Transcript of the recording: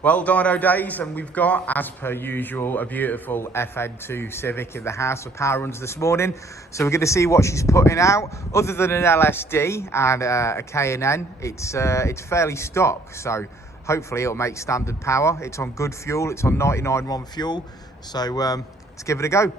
Well, Dyno Days, and we've got, as per usual, a beautiful FN2 Civic in the house for power runs this morning. So we're going to see what she's putting out. Other than an LSD and a K&N, it's fairly stock. So hopefully it'll make standard power. It's on good fuel. It's on 99 RON fuel. So let's give it a go.